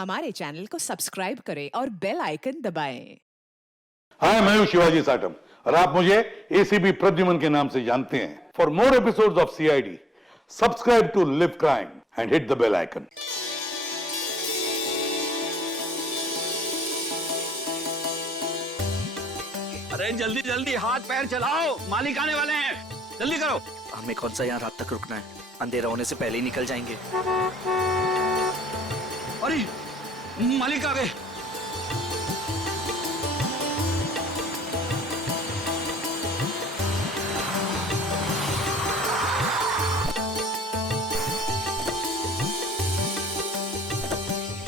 हमारे चैनल को सब्सक्राइब करें और बेल आइकन दबाएं। हाय, मैं हूं शिवाजी साटम और आप मुझे एसीपी प्रद्युमन के नाम से जानते हैं। For more episodes of CID, subscribe to live crime and hit the bell icon. अरे जल्दी जल्दी हाथ पैर चलाओ, मालिक आने वाले हैं, जल्दी करो। हमें कौन सा यहाँ रात तक रुकना है? अंधेरा होने से पहले ही निकल जाएंगे। अरे मालिक आ गए।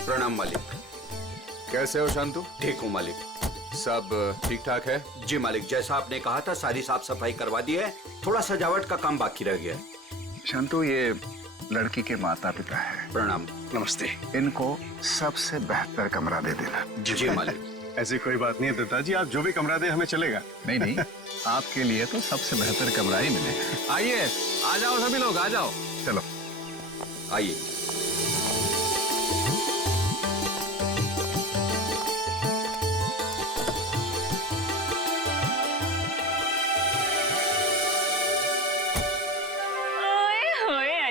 प्रणाम मालिक। कैसे हो शांतु? ठीक हूँ मालिक। सब ठीक ठाक है? जी मालिक, जैसा आपने कहा था सारी साफ सफाई करवा दी है, थोड़ा सजावट का काम बाकी रह गया है। शांतु, ये लड़की के माता पिता है। प्रणाम। नमस्ते। इनको सबसे बेहतर कमरा दे देना। जी मालिक। ऐसी कोई बात नहीं है पिताजी, आप जो भी कमरा दे हमें चलेगा। नहीं नहीं, आपके लिए तो सबसे बेहतर कमरा ही मिलेगा। आइए, आ जाओ सभी लोग, आ जाओ। चलो आइए।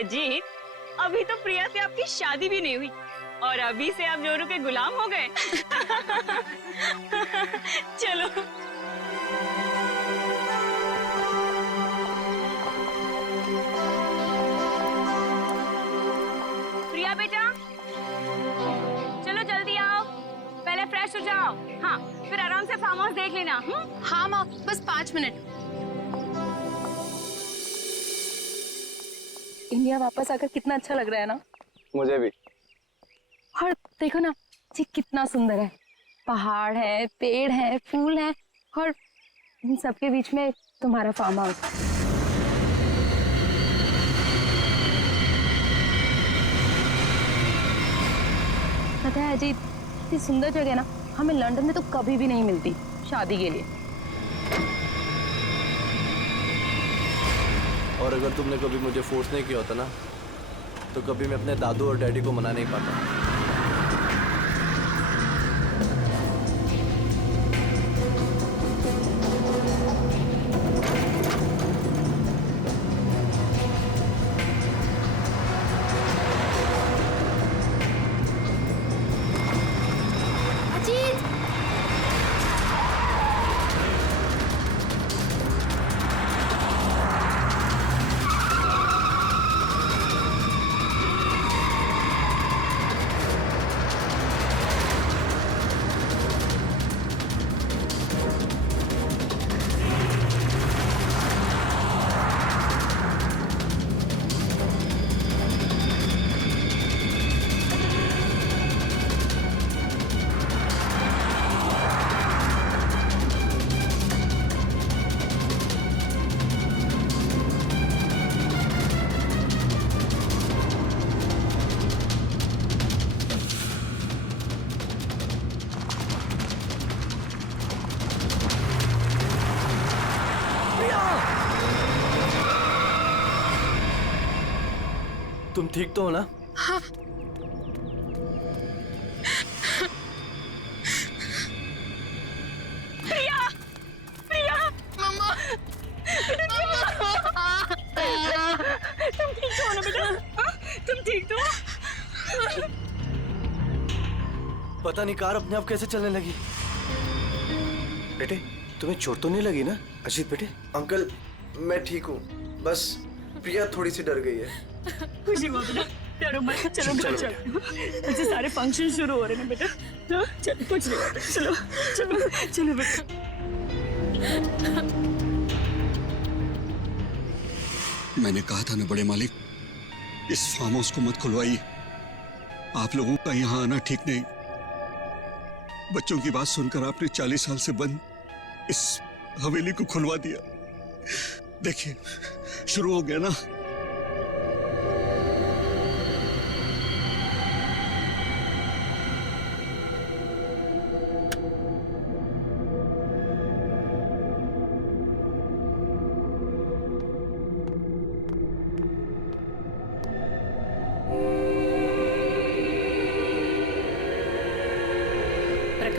अजीत, अभी तो प्रिया से आपकी शादी भी नहीं हुई और अभी से आप जोरू के गुलाम हो गए। चलो। प्रिया बेटा, चलो जल्दी आओ, पहले फ्रेश हो जाओ। हाँ, फिर आराम से फार्म हाउस देख लेना। हाँ माँ, बस 5 मिनट। इंडिया वापस आकर कितना अच्छा लग रहा है ना। मुझे भी। और देखो ना जी, कितना सुंदर है। पहाड़ है, पेड़ है, फूल है और इन सबके बीच में तुम्हारा फार्म हाउस। पता है अजीत, इतनी सुंदर जगह ना हमें लंदन में तो कभी भी नहीं मिलती शादी के लिए। और अगर तुमने कभी मुझे फोर्स नहीं किया होता ना, तो कभी मैं अपने दादू और डैडी को मना नहीं पाता। तुम ठीक तो हो ना? हाँ। प्रिया, प्रिया, मम्मा, तुम ठीक तो हो ना बेटा? हाँ? तुम ठीक तो हो? पता नहीं कार अपने आप कैसे चलने लगी। बेटे, तुम्हें चोट तो नहीं लगी ना? अजीत बेटे। अंकल, मैं ठीक हूँ, बस प्रिया थोड़ी सी डर गई है। खुशी हुआ बेटा, डरो मत। चलो घर चलो। ऐसे सारे फंक्शन शुरू हो रहे हैं बेटा। हाँ, चलो कुछ नहीं होता। चलो चलो चलो बेटा। मैंने कहा था ना बड़े मालिक, इस फार्म हाउस को मत खुलवाइए। आप लोगों का यहाँ आना ठीक नहीं। बच्चों की बात सुनकर आपने 40 साल से बंद इस हवेली को खुलवा दिया। देखिए, शुरू हो गया ना।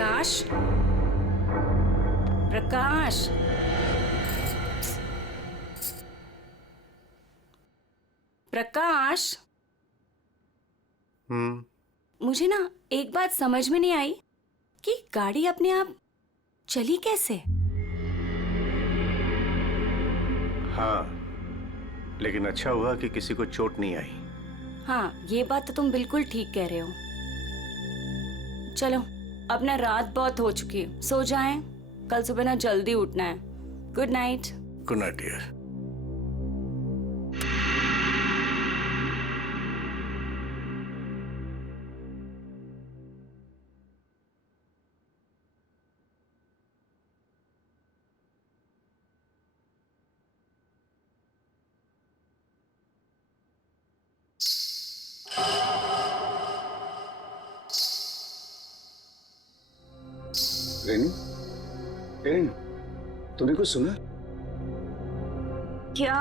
प्रकाश, प्रकाश, प्रकाश। मुझे ना एक बात समझ में नहीं आई कि गाड़ी अपने आप चली कैसे? हाँ, लेकिन अच्छा हुआ कि किसी को चोट नहीं आई। हाँ, ये बात तो तुम बिल्कुल ठीक कह रहे हो। चलो, अब ना रात बहुत हो चुकी है, सो जाएं। कल सुबह ना जल्दी उठना है। Good night. Good night dear. Renu, Renu, तूने कुछ सुना? क्या?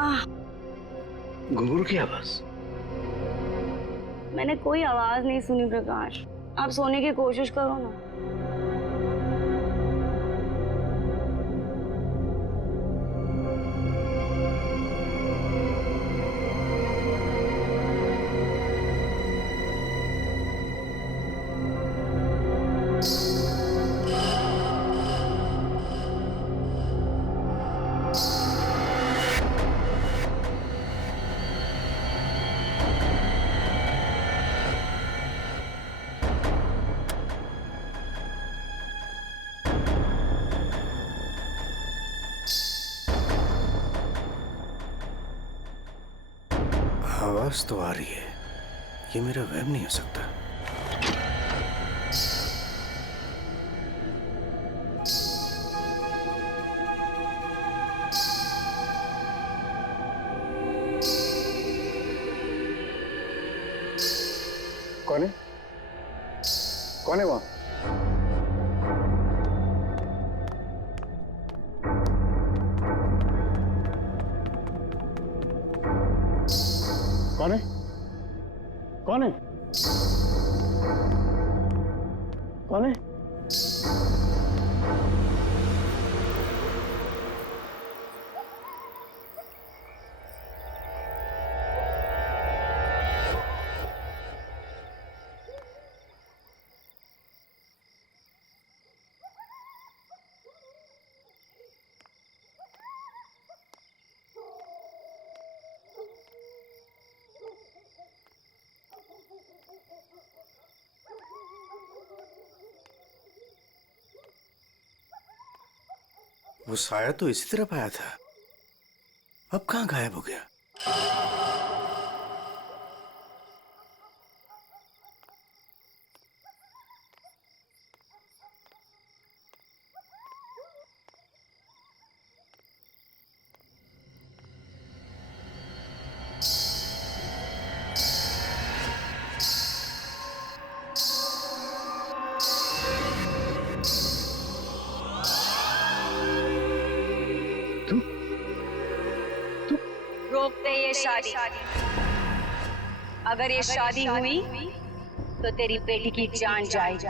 घुंघरू की आवाज। मैंने कोई आवाज नहीं सुनी प्रकाश। आप सोने की कोशिश करो ना। आवाज तो आ रही है, ये मेरा वहम नहीं हो सकता। कौन है? कौन है वहां? कौन है? कौन है? कौन है? वो साया तो इसी तरफ आया था, अब कहाँ गायब हो गया? रोक दे ये शादी। अगर ये शादी हुई तो तेरी बेटी की जान जाएगी।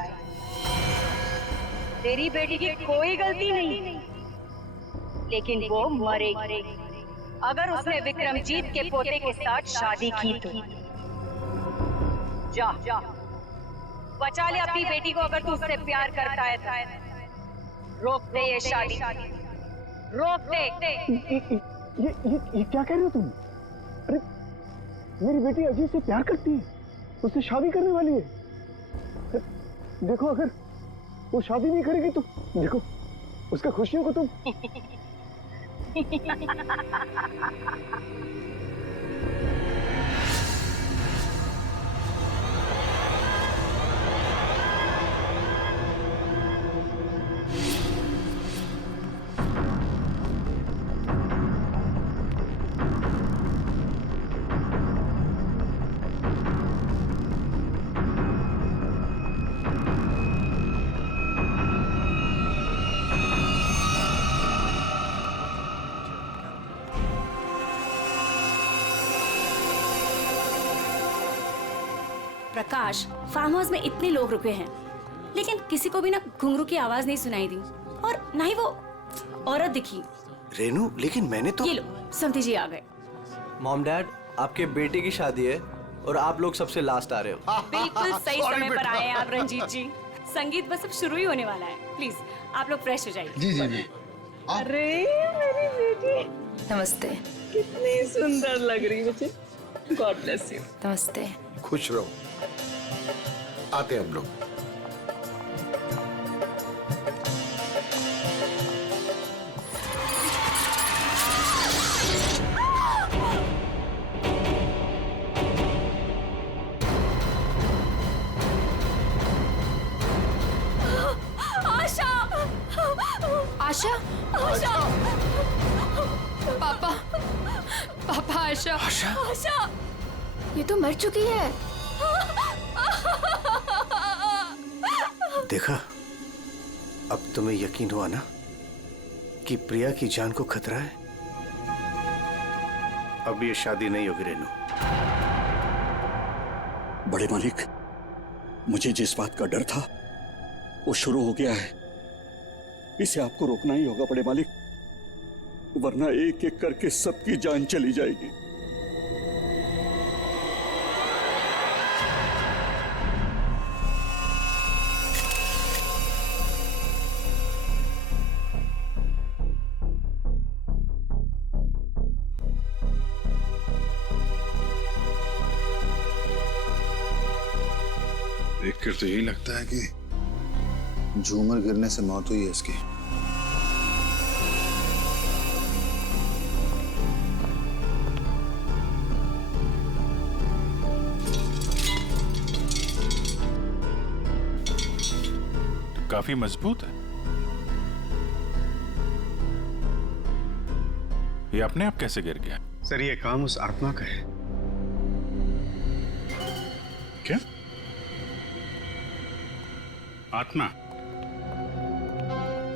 तेरी बेटी की कोई गलती नहीं, लेकिन वो मरेगी अगर उसने विक्रमजीत के पोते के साथ शादी की तो। जा बचा ले अपनी बेटी को अगर तू उससे प्यार करता है। रोक दे ये शादी, रोक दे। ये क्या कह रहे हो तुम? अरे मेरी बेटी अजीत से प्यार करती है, उससे शादी करने वाली है। देखो अगर वो शादी नहीं करेगी तो देखो उसका खुशियों को तुम प्रकाश, फार्म हाउस में इतने लोग रुके हैं, लेकिन किसी को भी ना घुंघरू की आवाज नहीं सुनाई दी और ना ही वो औरत दिखी। रेनू, लेकिन मैंने तो... ये लो, समधी जी आ गए। मॉम डैड, आपके बेटे की शादी है और आप लोग सबसे लास्ट आ रहे हो। बिल्कुल सही समय पर आए हैं आप रंजीत जी। संगीत बस अब शुरू ही होने वाला है। प्लीज आप लोग फ्रेश हो जाइए। जी जी जी। अरे मेरी बेटी नमस्ते। कितनी सुंदर लग रही है मुझे। God bless you. नमस्ते। खुश रहो। आते हैं हम लोग। आशा। आशा। पापा। पापा आशा। आशा। ये तो मर चुकी है। देखा, अब तुम्हें यकीन हुआ ना कि प्रिया की जान को खतरा है। अब ये शादी नहीं होगी रेनू। बड़े मालिक, मुझे जिस बात का डर था वो शुरू हो गया है। इसे आपको रोकना ही होगा बड़े मालिक, वरना एक एक करके सबकी जान चली जाएगी। देखकर तो यही लगता है कि झूमर गिरने से मौत हुई है इसकी। काफी मजबूत है। ये अपने आप कैसे गिर गया? सर, ये काम उस आत्मा का है। क्या? आत्मा?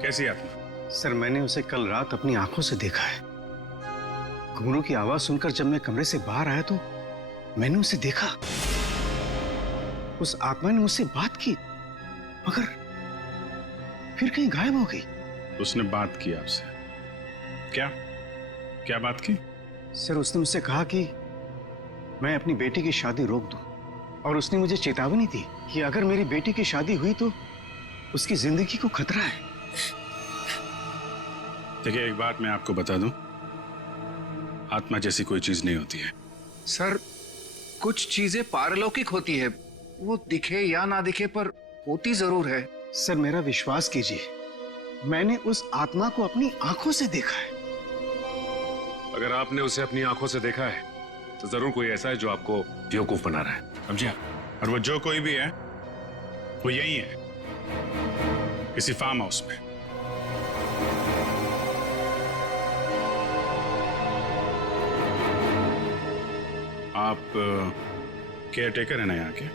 कैसी आत्मा? सर, मैंने उसे कल रात अपनी आंखों से देखा है। घुंघरू की आवाज सुनकर जब मैं कमरे से बाहर आया तो मैंने उसे देखा। उस आत्मा ने मुझसे बात की, मगर फिर कहीं गायब हो गई। उसने बात की आपसे? क्या क्या बात की? सर, उसने मुझसे कहा कि मैं अपनी बेटी की शादी रोक दूं, और उसने मुझे चेतावनी दी कि अगर मेरी बेटी की शादी हुई तो उसकी जिंदगी को खतरा है। देखिए, एक बात मैं आपको बता दूं, आत्मा जैसी कोई चीज नहीं होती है। सर, कुछ चीजें पारलौकिक होती है, वो दिखे या ना दिखे पर होती जरूर है। सर, मेरा विश्वास कीजिए, मैंने उस आत्मा को अपनी आंखों से देखा है। अगर आपने उसे अपनी आंखों से देखा है तो जरूर कोई ऐसा है जो आपको बेवकूफ बना रहा है, समझे? और वो जो कोई भी है वो यही है, किसी फार्म हाउस में। आप केयर टेकर है ना यहाँ के?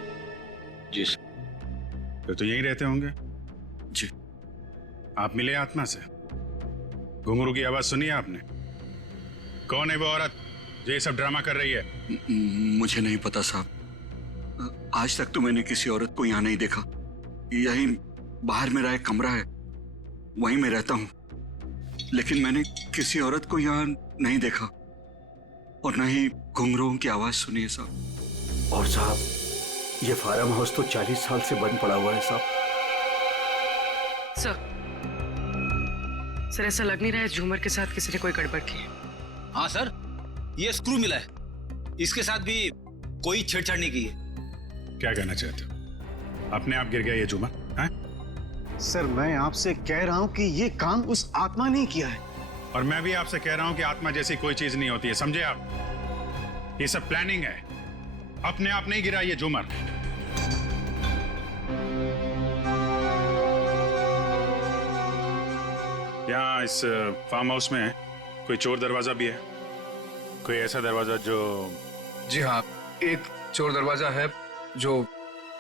जी फिर तो यहीं रहते होंगे। जी। आप मिले आत्मा से? घुंघरू की आवाज सुनी है आपने? कौन है वो औरत जो ये सब ड्रामा कर रही है? मुझे नहीं पता साहब, आज तक तो मैंने किसी औरत को यहाँ नहीं देखा। यही बाहर मेरा एक कमरा है, वहीं मैं रहता हूँ, लेकिन मैंने किसी औरत को यहाँ नहीं देखा और न ही घुंघरूओं की आवाज सुनी है साहब। और साहब, ये फार्म हाउस तो 40 साल से बंद पड़ा हुआ है साहब। सर, ऐसा लग नहीं रहा है झूमर के साथ किसी ने कोई गड़बड़ की है। हाँ सर, ये स्क्रू मिला है, इसके साथ भी कोई छेड़छाड़ नहीं की है। क्या कहना चाहते हो? अपने आप गिर गया ये झूमर? हैं? सर, मैं आपसे कह रहा हूं कि ये काम उस आत्मा ने किया है। और मैं भी आपसे कह रहा हूं कि आत्मा जैसी कोई चीज नहीं होती है, समझे आप? ये सब प्लानिंग है, अपने आप नहीं गिरा ये झूमर। यहाँ इस फार्म हाउस में कोई चोर दरवाजा भी है? कोई ऐसा दरवाजा जो... जी हाँ, एक चोर दरवाजा है जो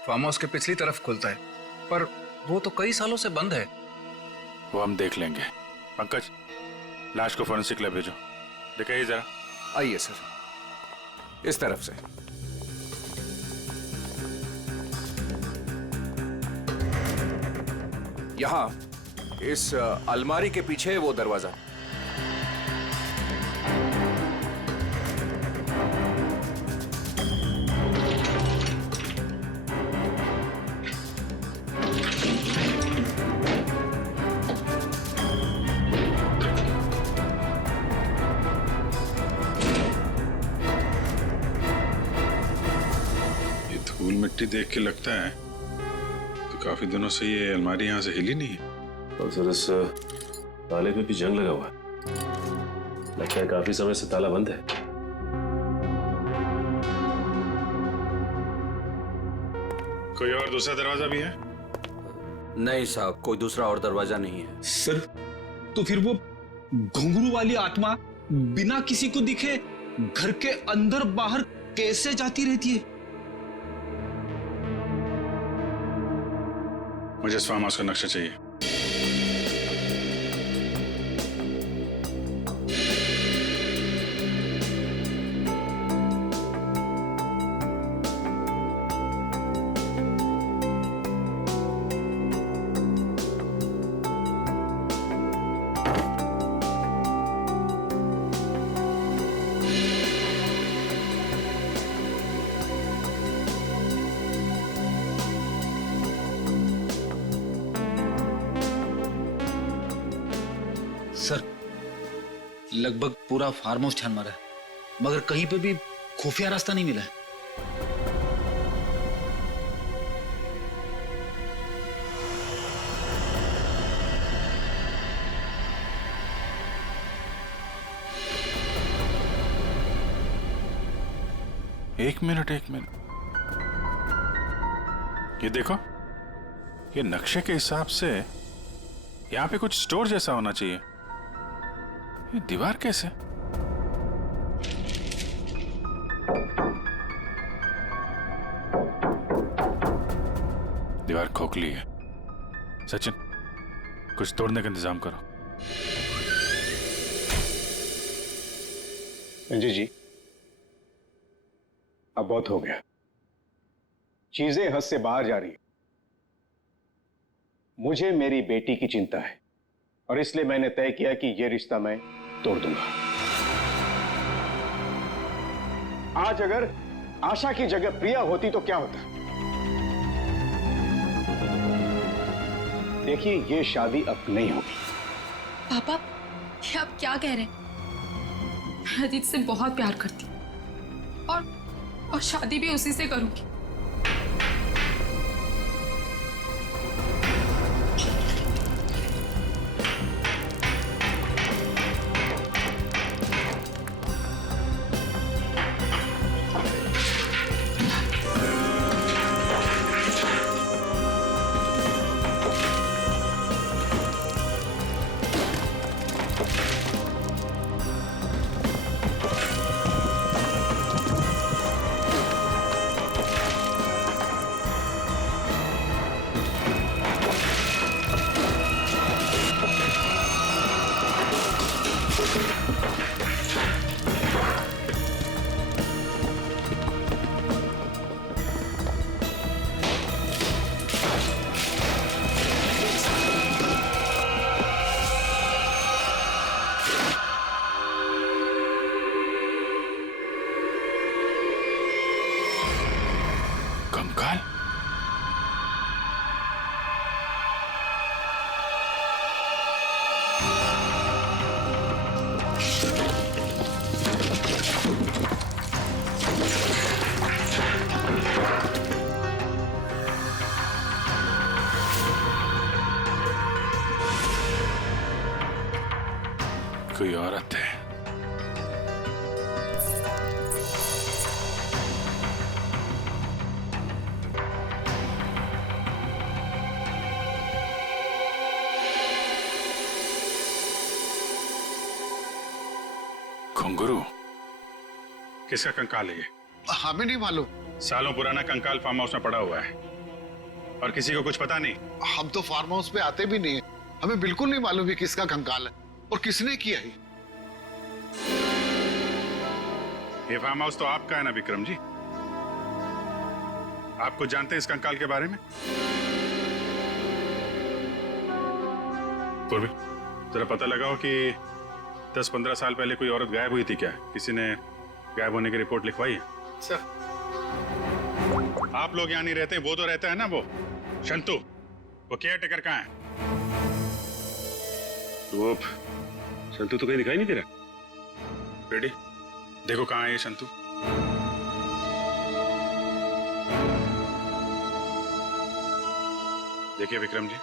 फार्म हाउस के पिछली तरफ खुलता है, पर वो तो कई सालों से बंद है। वो हम देख लेंगे। पंकज, लाश को फॉरेंसिक लैब भेजो, दिखाइए जरा। आइए सर, इस तरफ से। यहाँ इस अलमारी के पीछे वो दरवाजा। धूल मिट्टी देख के लगता है तो काफी दिनों से ये अलमारी यहाँ से हिली नहीं है। और सर इस ताले पे भी जंग लगा हुआ है, लगता है काफी समय से ताला बंद है। कोई और दूसरा दरवाजा भी है? नहीं साहब, कोई दूसरा और दरवाजा नहीं है। सर तो फिर वो घुंघरू वाली आत्मा बिना किसी को दिखे घर के अंदर बाहर कैसे जाती रहती है? मुझे इस फार्म हाउस का नक्शा चाहिए। सर लगभग पूरा फार्म हाउस छान मारा है, मगर कहीं पे भी खुफिया रास्ता नहीं मिला है। एक मिनट। ये देखो, ये नक्शे के हिसाब से यहाँ पे कुछ स्टोर जैसा होना चाहिए। ये दीवार कैसे? दीवार खोखली है। सचिन, कुछ तोड़ने का इंतजाम करो। अंजू जी, अब बहुत हो गया। चीजें हद से बाहर जा रही है। मुझे मेरी बेटी की चिंता है और इसलिए मैंने तय किया कि यह रिश्ता मैं तोड़ दूंगा। आज अगर आशा की जगह प्रिया होती तो क्या होता? देखिए, यह शादी अब नहीं होगी। पापा, ये आप क्या कह रहे हैं? मैं अजीत से बहुत प्यार करती हूँ और शादी भी उसी से करूंगी। कंकाल? कोई औरत है। घुंघरू? किसका कंकाल है ये? हमें नहीं मालूम। सालों पुराना कंकाल फार्म हाउस में पड़ा हुआ है और किसी को कुछ पता नहीं। हम तो फार्म हाउस पे आते भी नहीं है, हमें बिल्कुल नहीं मालूम है किसका कंकाल है और किसने किया है। ये फार्म हाउस तो आपका है ना विक्रम जी? आप कुछ जानते हैं इस कंकाल के बारे में? पूर्वी, जरा पता लगाओ कि 10-15 साल पहले कोई औरत गायब हुई थी क्या? किसी ने गायब होने की रिपोर्ट लिखवाई है? सर, आप लोग यहाँ नहीं रहते, वो तो रहता है ना, वो शंतु, वो केयर टेकर कहाँ है? वो संतु तो कहीं दिखाई नहीं दे रहा। रेडी, देखो कहाँ है ये शंतु। देखिए विक्रम जी,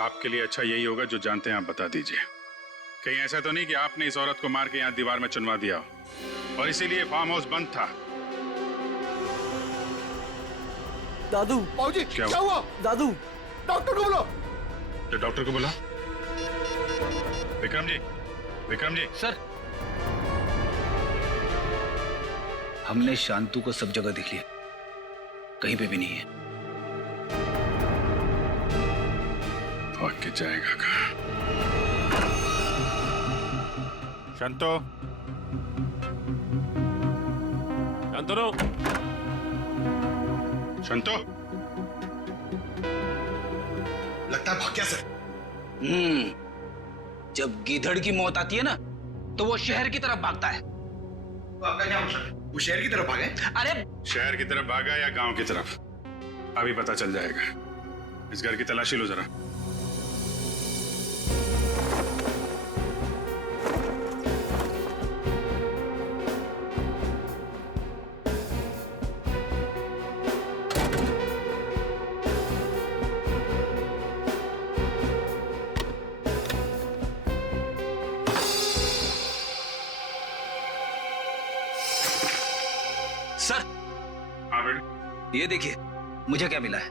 आपके लिए अच्छा यही होगा, जो जानते हैं आप बता दीजिए। कहीं ऐसा तो नहीं कि आपने इस औरत को मार के यहाँ दीवार में चुनवा दिया हो और इसीलिए फार्म हाउस बंद था? दादू, बाबूजी क्या हुआ? दादू, डॉक्टर को बुलाओ। तो डॉक्टर को बुला। विक्रम जी, विक्रम जी। सर, हमने शांतु को सब जगह देख लिया, कहीं पे भी नहीं है। भाग के जाएगा कहाँ? शांतो, शांतनु, शांतो, लगता है भाग गया सर। जब गीधड़ की मौत आती है ना, तो वो शहर की तरफ भागता है। तो आपका क्या मतलब है? वो शहर की तरफ भागे? अरे शहर की तरफ भागा या गांव की तरफ, अभी पता चल जाएगा। इस घर की तलाशी लो जरा। सर, हाँ बेटी, ये देखिए मुझे क्या मिला है।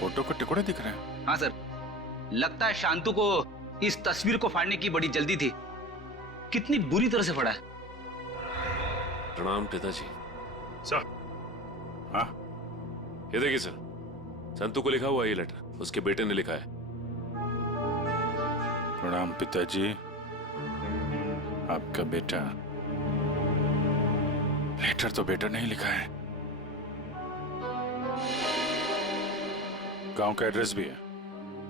फोटो के टुकड़े दिख रहे हैं। हाँ सर, लगता है शांतु को इस तस्वीर को फाड़ने की बड़ी जल्दी थी। कितनी बुरी तरह से फाड़ा है। प्रणाम पिताजी। सर, हाँ ये देखिए सर, संतु को लिखा हुआ ये लेटर उसके बेटे ने लिखा है। प्रणाम पिताजी, आपका बेटा। लेटर तो बेटा नहीं लिखा है, गांव का एड्रेस भी है।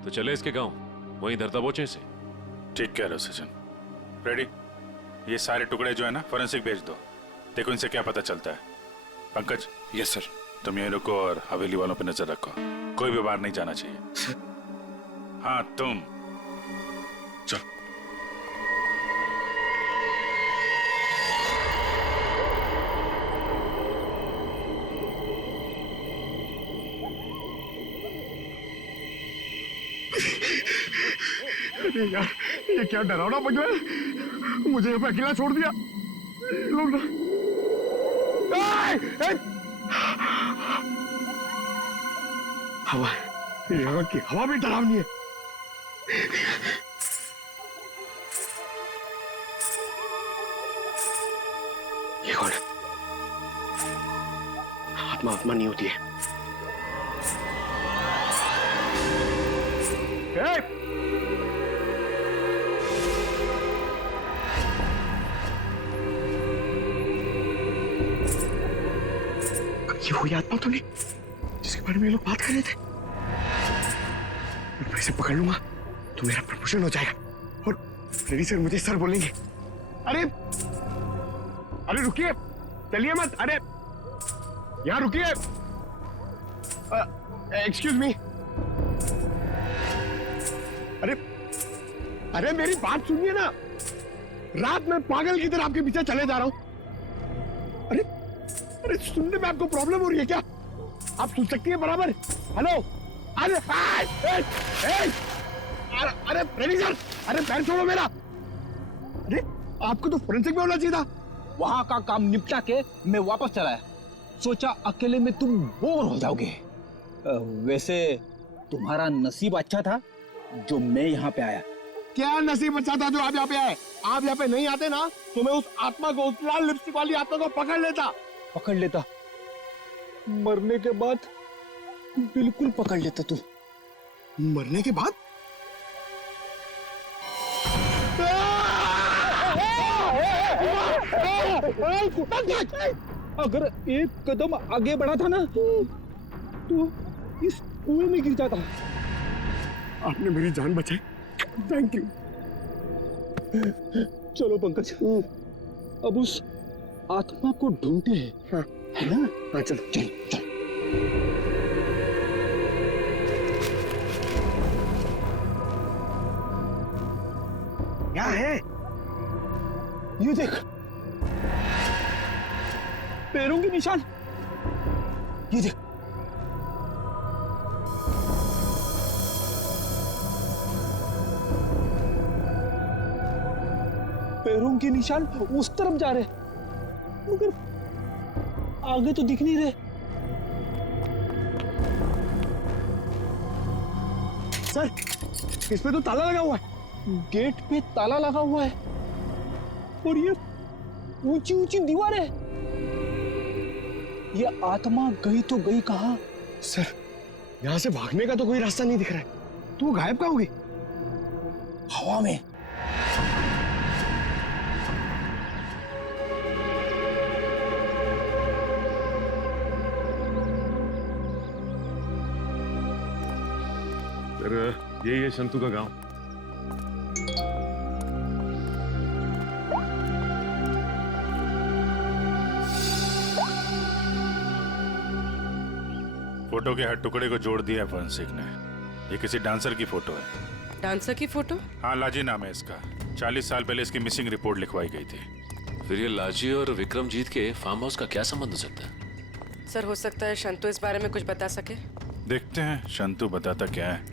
तो चले इसके गांव, वहीं धरता बोचे से। ठीक कह रहे हो सचिन। रेडी, ये सारे टुकड़े जो है ना फोरेंसिक भेज दो, देखो इनसे क्या पता चलता है। पंकज। Yes sir. तुम यहीं रुको और हवेली वालों पे नजर रखो, कोई भी बाहर नहीं जाना चाहिए। हाँ तुम चल। अरे यार, ये क्या डरावना बगला है, मुझे यहाँ पे अकेला छोड़ दिया। लोग ना हवा, यहाँ की हवा भी डरावनी है। ये कौन है? आत्मा आत्मा नहीं होती है। ये वही आत्मा तो नहीं जिसके बारे में ये लोग बात कर रहे थे? मैं इसे पकड़ लूंगा तो मेरा प्रमोशन हो जाएगा और रेडी सर मुझे सर बोलेंगे। अरे अरे रुकिए, चलिए मत। अरे यहाँ रुकिए, एक्सक्यूज मी। अरे अरे मेरी बात सुनिए ना, रात में पागल की तरह आपके पीछे चले जा रहा हूं। अरे अरे सुनने में आपको प्रॉब्लम हो रही है क्या? आप सुन सकती हैं बराबर? हेलो, अरे अरे रेडी सर, अरे पैर छोड़ो मेरा। अरे आपको तो फोरेंसिक में होना चाहिए था। वहां का काम निपटा के मैं वापस चला आया, सोचा अकेले में तुम बोर हो जाओगे। वैसे तुम्हारा नसीब अच्छा था जो मैं यहाँ पे आया। क्या नसीब अच्छा था जो आप यहाँ पे आए? आप यहाँ पे नहीं आते ना तो मैं उस आत्मा को, उस लाल लिपस्टिक वाली आत्मा को पकड़ लेता। मरने के बाद बिल्कुल पकड़ लेता तू। मरने के बाद? अगर एक कदम आगे बढ़ा था ना तो इस कुएं में गिर जाता। आपने मेरी जान बचाई, थैंक यू। चलो पंकज, अब उस आत्मा को ढूंढते हैं। हाँ, है ना? हाँ, चलो चल चल। क्या है? ये देख, पैरों के निशान। ये देख, पैरों के निशान उस तरफ जा रहे, मगर आगे तो दिख नहीं रहे। सर, इस पे तो ताला लगा हुआ है। गेट पे ताला लगा हुआ है और ये ऊंची ऊंची दीवार है। ये आत्मा गई तो गई कहाँ? सर, यहाँ से भागने का तो कोई रास्ता नहीं दिख रहा है। तू गायब कहाँ होगी? हवा में। सर, यही है शंतु का गांव। फोटो के हर टुकड़े को जोड़ दिया फॉरेंसिक ने। ये किसी डांसर की फोटो है। डांसर की फोटो? हाँ, लाजी नाम है इसका। 40 साल पहले इसकी मिसिंग रिपोर्ट लिखवाई गई थी। फिर ये लाजी और विक्रमजीत के फार्म हाउस का क्या संबंध हो सकता है? सर, हो सकता है शंतु इस बारे में कुछ बता सके। देखते हैं शंतु बताता क्या है।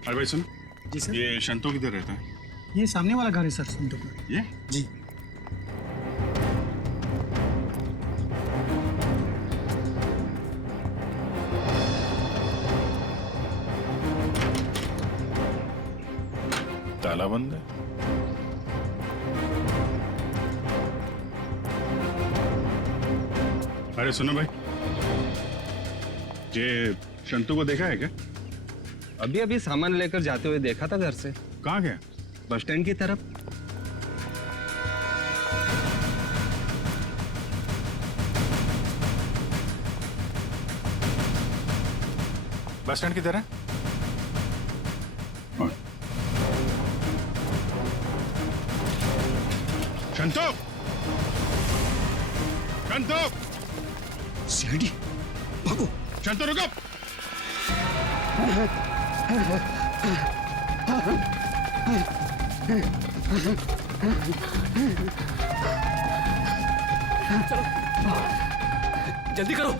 अरे भाई सुन। जी सर। ये शंतु किधर रहता है? ये सामने वाला घर है सर, संतु का। ये? जी। ताला बंद है। अरे सुनो भाई, ये शंतु को देखा है क्या? अभी अभी सामान लेकर जाते हुए देखा था घर से। कहाँ गया? बस स्टैंड की तरफ। बस स्टैंड की तरह? शंतु! शंतु! सीआईडी, भागो! शंतु रुको! जल्दी करो।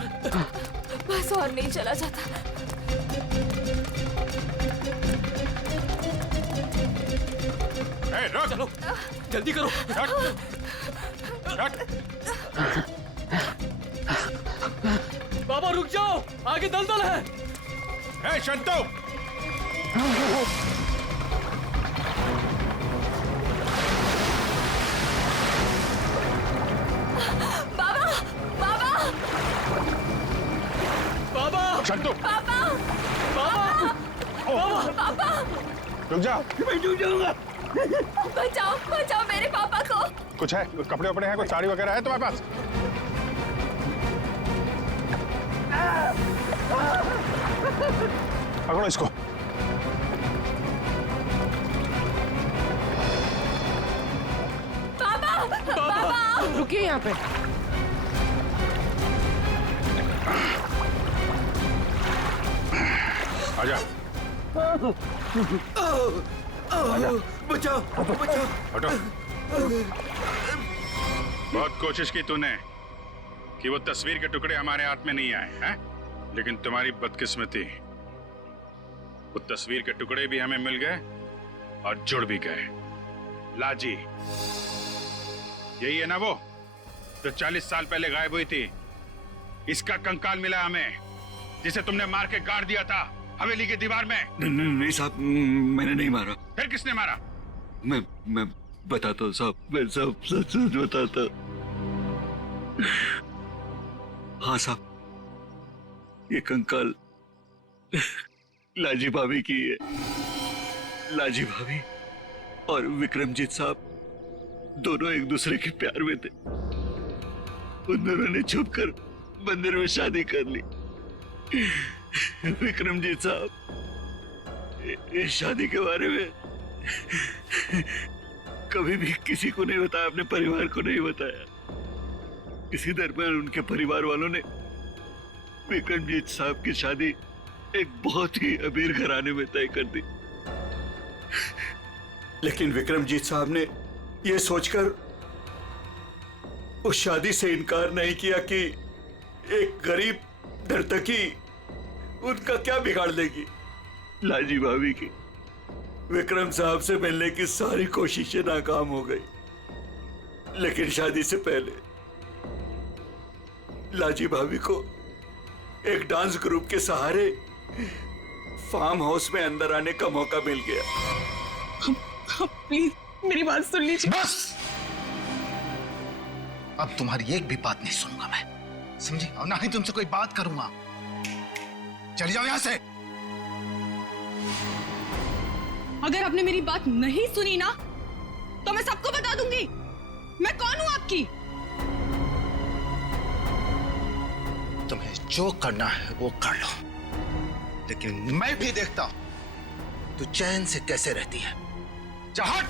बस और नहीं चला जाता। रुक! चलो, जल्दी करो। बाबा रुक जाओ, आगे दलदल है। ए शंतु! बाबा! बाबा! बाबा! शंतु! बाबा! बाबा! बाबा! रुक जा! मैं डूब जाऊंगा। बचाओ, बचाओ मेरे पापा को। कुछ है? कपड़े वपड़े हैं? कुछ साड़ी वगैरह है तुम्हारे पास? पकड़ो इसको। पापा! पापा! रुकिए यहाँ पे। आजा। बचाओ, बचाओ। हटो। बहुत कोशिश की तूने कि वो तस्वीर के टुकड़े हमारे हाथ में नहीं आए हैं, लेकिन तुम्हारी बदकिस्मती, वो तस्वीर के टुकड़े भी हमें मिल गए और जुड़ भी गए। लाजी, यही है ना वो जो 40 साल पहले गायब हुई थी? इसका कंकाल मिला हमें, जिसे तुमने मार के गाड़ दिया था हवेली की दीवार में। नहीं साहब, मैंने नहीं मारा। फिर किसने मारा? मैं बताता हूँ साहब, मैं सब सच सच बताता। हाँ साहब, ये कंकाल लाजी भाभी की है। लाजी भाभी और विक्रमजीत साहब दोनों एक दूसरे के प्यार में थे। उन दोनों ने छुपकर मंदिर में शादी कर ली। विक्रमजीत साहब, इस शादी के बारे में कभी भी किसी को नहीं बताया, अपने परिवार को नहीं बताया। इसी दरमियान उनके परिवार वालों ने विक्रमजीत साहब की शादी एक बहुत ही अमीर घराने में तय कर दी। लेकिन विक्रमजीत साहब ने यह सोचकर उस शादी से इनकार नहीं किया कि एक गरीब नर्तकी उनका क्या बिगाड़ देगी। लाजी भाभी की विक्रम साहब से मिलने की सारी कोशिशें नाकाम हो गई, लेकिन शादी से पहले लाजी भाभी को एक डांस ग्रुप के सहारे फार्म हाउस में अंदर आने का मौका मिल गया। प्लीज मेरी बात सुन लीजिए। बस, अब तुम्हारी एक भी बात नहीं सुनूंगा मैं, समझी? और ना ही तुमसे कोई बात करूंगा। चली जाओ यहां से। अगर आपने मेरी बात नहीं सुनी ना तो मैं सबको बता दूंगी मैं कौन हूं आपकी। तुम्हें जो करना है वो कर लो, लेकिन मैं भी देखता हूं तू चैन से कैसे रहती है। जा हट।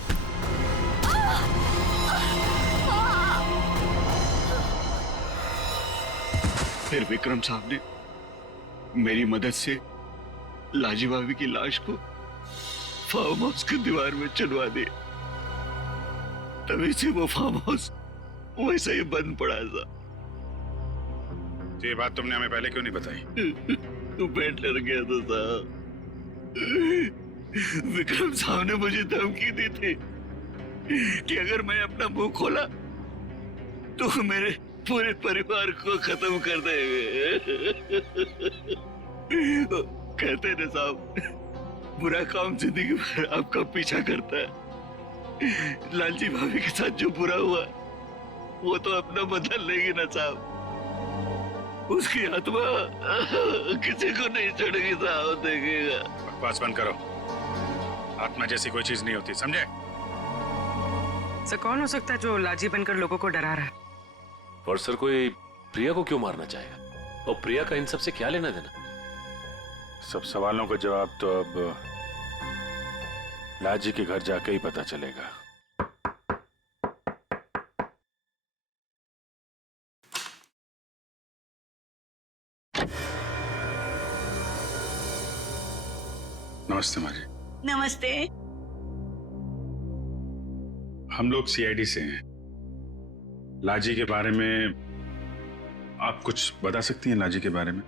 फिर विक्रम साहब ने मेरी मदद से लाजी भाभी की लाश को फार्म हाउस की दीवार में चुनवा दिया। तभी से वो फार्म हाउस वैसे ही बंद पड़ा था। ये बात तुमने हमें पहले क्यों नहीं बताई? तो मैं डर गया था साहब। विक्रम साहब ने मुझे धमकी दी थी कि अगर मैं अपना मुंह खोला तो मेरे पूरे परिवार को खत्म कर देंगे। कहते ना साहब, बुरा काम जिंदगी भर आपका पीछा करता है। लालजी भाभी के साथ जो बुरा हुआ वो तो अपना बदल लेगी ना साहब। उसकी आत्मा किसी को नहीं छोड़ेगी साहब, देखेगा। बकवास बंद करो, आत्मा जैसी कोई चीज नहीं होती, समझे? सर कौन हो सकता है जो लाजी बनकर लोगों को डरा रहा है? और सर कोई प्रिया को क्यों मारना चाहेगा? और प्रिया का इन सब से क्या लेना देना? सब सवालों का जवाब तो अब लाजी के घर जाके ही पता चलेगा। नमस्ते माँ जी। नमस्ते। हम लोग सीआईडी से हैं। लाजी के बारे में आप कुछ बता सकती हैं? लाजी के बारे में?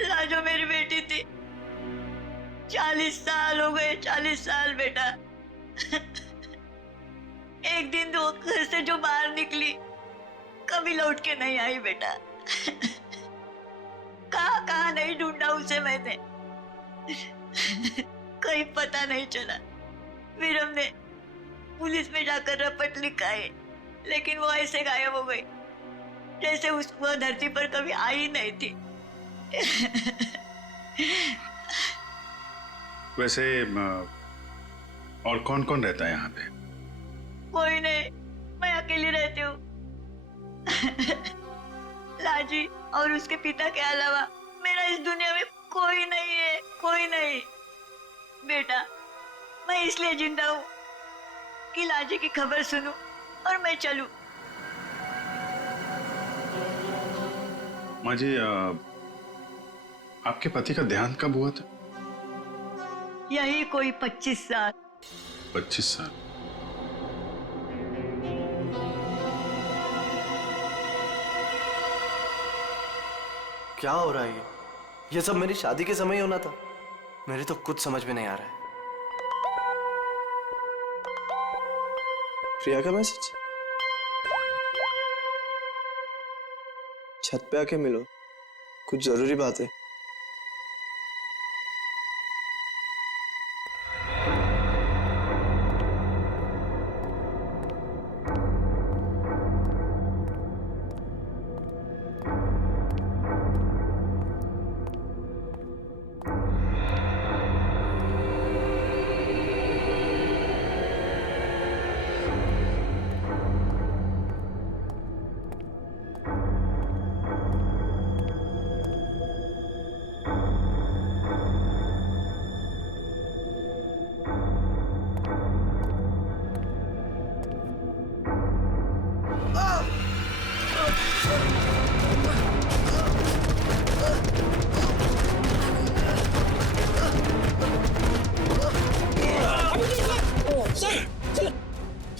लाजो मेरी बेटी थी। 40 साल हो गए, 40 साल बेटा। एक दिन वो घर से जो बाहर निकली कभी लौट के नहीं आई बेटा। कहाँ नहीं ढूंढा उसे मैंने, कहीं पता नहीं चला। फिर हमने पुलिस में जाकर रपट लिखा है, लेकिन वो ऐसे गायब हो गई जैसे वो धरती पर कभी आई नहीं थी। वैसे और कौन कौन रहता है यहाँ पे? कोई नहीं, मैं अकेली रहती हूँ। लाजी और उसके पिता के अलावा मेरा इस दुनिया में कोई नहीं है, कोई नहीं। बेटा, मैं इसलिए जिंदा हूँ कि लाजी की खबर सुनूं और मैं चलूं। माँ जी, आपके पति का देहांत कब हुआ था? यही कोई 25 साल। 25 साल? क्या हो रहा है ये सब मेरी शादी के समय ही होना था। मेरे तो कुछ समझ में नहीं आ रहा है। प्रिया का मैसेज? छत पे आके मिलो, कुछ जरूरी बात है।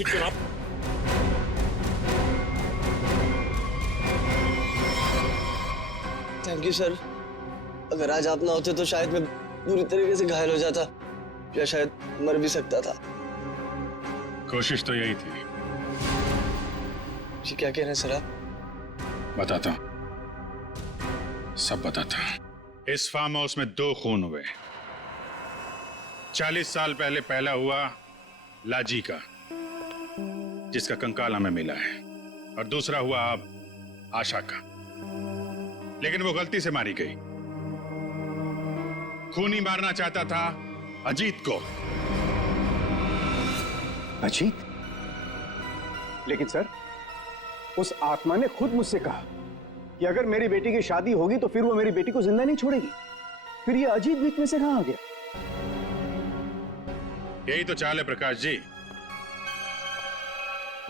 बातचीत करो आप। Thank you sir. अगर आज आप ना होते तो शायद मैं पूरी तरीके से घायल हो जाता या शायद मर भी सकता था। कोशिश तो यही थी। जी क्या कह रहे हैं सर आप? बताता हूं, सब बताता हूं। इस फार्म हाउस में 2 खून हुए। 40 साल पहले पहला हुआ लाजी का, जिसका कंकाल हमें मिला है, और दूसरा हुआ अब आशा का, लेकिन वो गलती से मारी गई। खूनी मारना चाहता था अजीत को। अजीत? लेकिन सर, उस आत्मा ने खुद मुझसे कहा कि अगर मेरी बेटी की शादी होगी तो फिर वो मेरी बेटी को जिंदा नहीं छोड़ेगी। फिर ये अजीत बीच में से कहां आ गया? यही तो चाल है प्रकाश जी।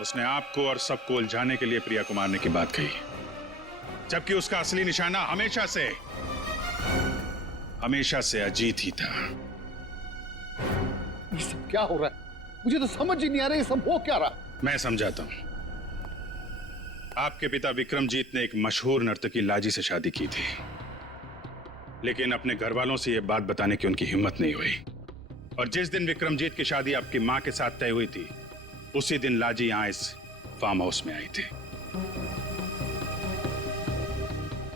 उसने आपको और सबको उलझाने के लिए प्रिया को मारने की बात कही, जबकि उसका असली निशाना हमेशा से अजीत ही था। ये सब क्या हो रहा है? मुझे तो समझ ही नहीं आ रहा, ये सब हो क्या रहा? मैं समझाता हूं। आपके पिता विक्रमजीत ने एक मशहूर नर्तकी लाजी से शादी की थी, लेकिन अपने घर वालों से यह बात बताने की उनकी हिम्मत नहीं हुई। और जिस दिन विक्रमजीत की शादी आपकी मां के साथ तय हुई थी, उसी दिन लाजी यहां इस फार्म हाउस में आई थी।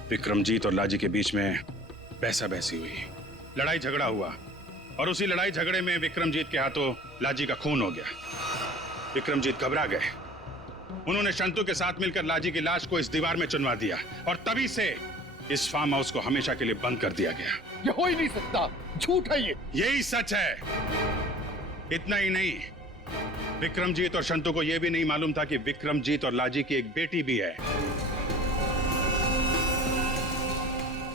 विक्रमजीत और लाजी के बीच में बहसा बहसी हुई, लड़ाई झगड़ा हुआ, और उसी लड़ाई झगड़े में विक्रमजीत के हाथों लाजी का खून हो गया। विक्रमजीत घबरा गए। उन्होंने शंतु के साथ मिलकर लाजी की लाश को इस दीवार में चुनवा दिया, और तभी से इस फार्म हाउस को हमेशा के लिए बंद कर दिया गया। ये हो ही नहीं सकता, झूठ है ये। यही सच है। इतना ही नहीं, विक्रमजीत और शंतु को यह भी नहीं मालूम था कि विक्रमजीत और लाजी की एक बेटी भी है।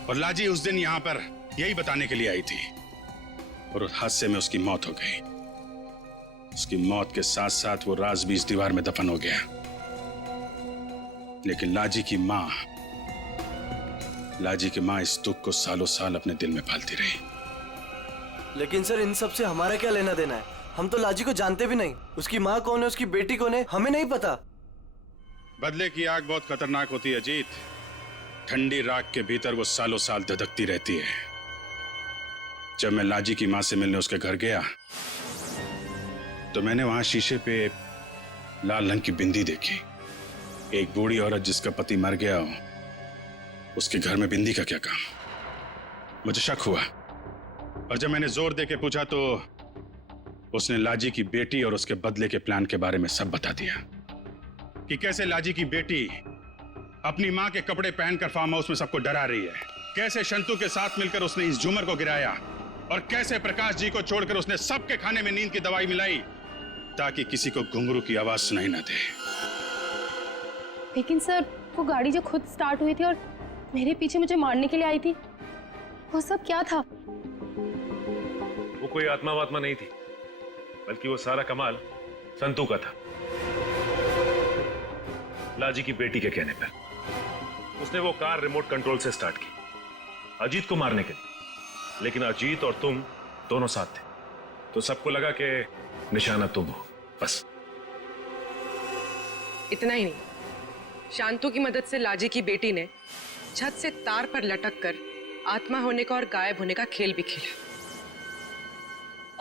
और लाजी उस दिन यहां पर यही बताने के लिए आई थी, और उस हादसे में उसकी मौत हो गई। उसकी मौत के साथ साथ वो राज भी इस दीवार में दफन हो गया। लेकिन लाजी की मां इस दुख को सालों साल अपने दिल में पालती रही। लेकिन सर, इन सब से हमारा क्या लेना देना है? हम तो लाजी को जानते भी नहीं। उसकी माँ कौन है, उसकी बेटी कौन है, हमें नहीं पता। बदले की आग बहुत खतरनाक होती है अजीत। ठंडी राख के भीतर वो सालों साल धधकती रहती है। जब मैं लाजी की मां से मिलने उसके घर गया, तो मैंने वहां शीशे पे लाल रंग की बिंदी देखी। एक बूढ़ी औरत जिसका पति मर गया हो, उसके घर में बिंदी का क्या काम? मुझे शक हुआ, और जब मैंने जोर दे के पूछा तो उसने लाजी की बेटी और उसके बदले के प्लान के बारे में सब बता दिया, कि कैसे लाजी की बेटी अपनी मां के कपड़े पहनकर फार्म हाउस में सबको डरा रही है, कैसे शंतु के साथ मिलकर उसने इस झूमर को गिराया, और कैसे प्रकाश जी को छोड़कर उसने सबके खाने में नींद की दवाई मिलाई ताकि किसी को घुंघरू की आवाज सुनाई ना दे। लेकिन सर, वो गाड़ी जो खुद स्टार्ट हुई थी और मेरे पीछे मुझे मारने के लिए आई थी, वो सब क्या था? वो कोई आत्मा वात्मा नहीं थी, बल्कि वो सारा कमाल संतू का था। लाजी की बेटी के कहने पर उसने वो कार रिमोट कंट्रोल से स्टार्ट की अजीत को मारने के लिए, लेकिन अजीत और तुम दोनों साथ थे, तो सबको लगा कि निशाना तुम हो। बस इतना ही नहीं, शांतु की मदद से लाजी की बेटी ने छत से तार पर लटक कर आत्मा होने का और गायब होने का खेल भी खेला।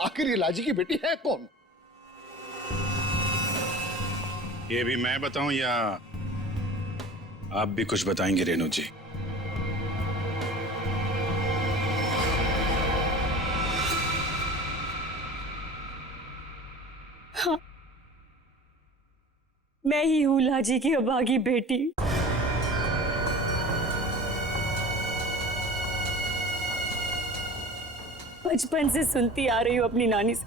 आखिर ये लाजी की बेटी है कौन? ये भी मैं बताऊं या आप भी कुछ बताएंगे रेणु जी? हाँ, मैं ही हूं लाजी की अभागी बेटी। बचपन से सुनती आ रही हूं अपनी नानी से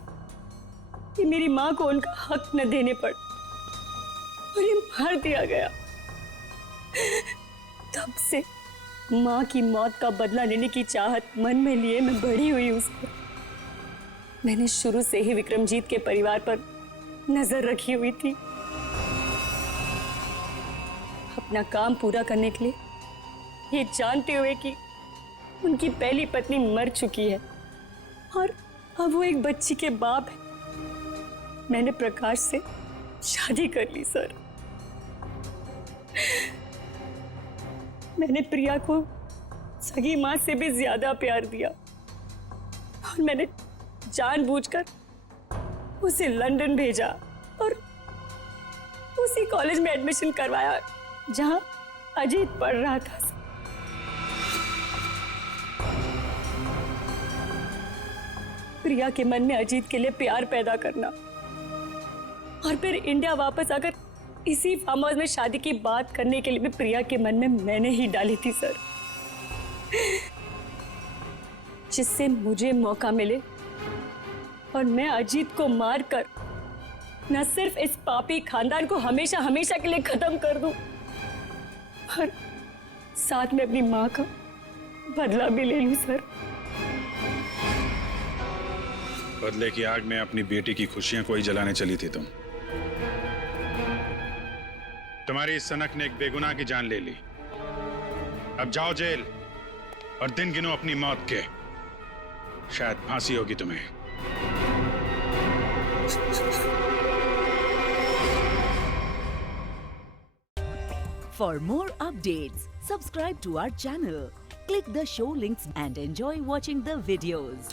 कि मेरी मां को उनका हक न देने पर उन्हें मार दिया गया। तब से मां की मौत का बदला लेने की चाहत मन में लिए मैं बड़ी हुई उसको। मैंने शुरू से ही विक्रमजीत के परिवार पर नजर रखी हुई थी। अपना काम पूरा करने के लिए, ये जानते हुए कि उनकी पहली पत्नी मर चुकी है और अब वो एक बच्ची के बाप है, मैंने प्रकाश से शादी कर ली सर। मैंने प्रिया को सगी माँ से भी ज्यादा प्यार दिया और मैंने जानबूझकर उसे लंदन भेजा और उसी कॉलेज में एडमिशन करवाया जहां अजीत पढ़ रहा था। प्रिया के मन में अजीत के लिए प्यार पैदा करना और फिर इंडिया वापस आकर इसी फार्म हाउस में शादी की बात करने के लिए भी प्रिया के मन में मैंने ही डाली थी सर, जिससे मुझे मौका मिले और मैं अजीत को मारकर न सिर्फ इस पापी खानदान को हमेशा हमेशा के लिए खत्म कर दूं, और साथ में अपनी मां का बदला भी ले लूं सर। बदले की आग में अपनी बेटी की खुशियां कोई जलाने चली थी तुम। तुम्हारी इस सनक ने एक बेगुनाह की जान ले ली। अब जाओ जेल और दिन गिनो अपनी मौत के। शायद फांसी होगी तुम्हें। For more updates, subscribe to our channel, click the show links and enjoy watching the videos.